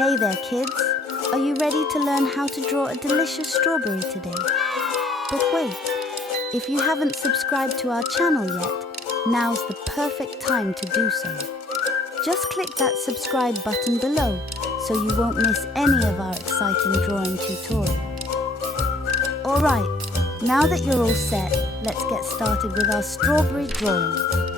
Hey there kids, are you ready to learn how to draw a delicious strawberry today? But wait, if you haven't subscribed to our channel yet, now's the perfect time to do so. Just click that subscribe button below so you won't miss any of our exciting drawing tutorials. Alright, now that you're all set, let's get started with our strawberry drawing.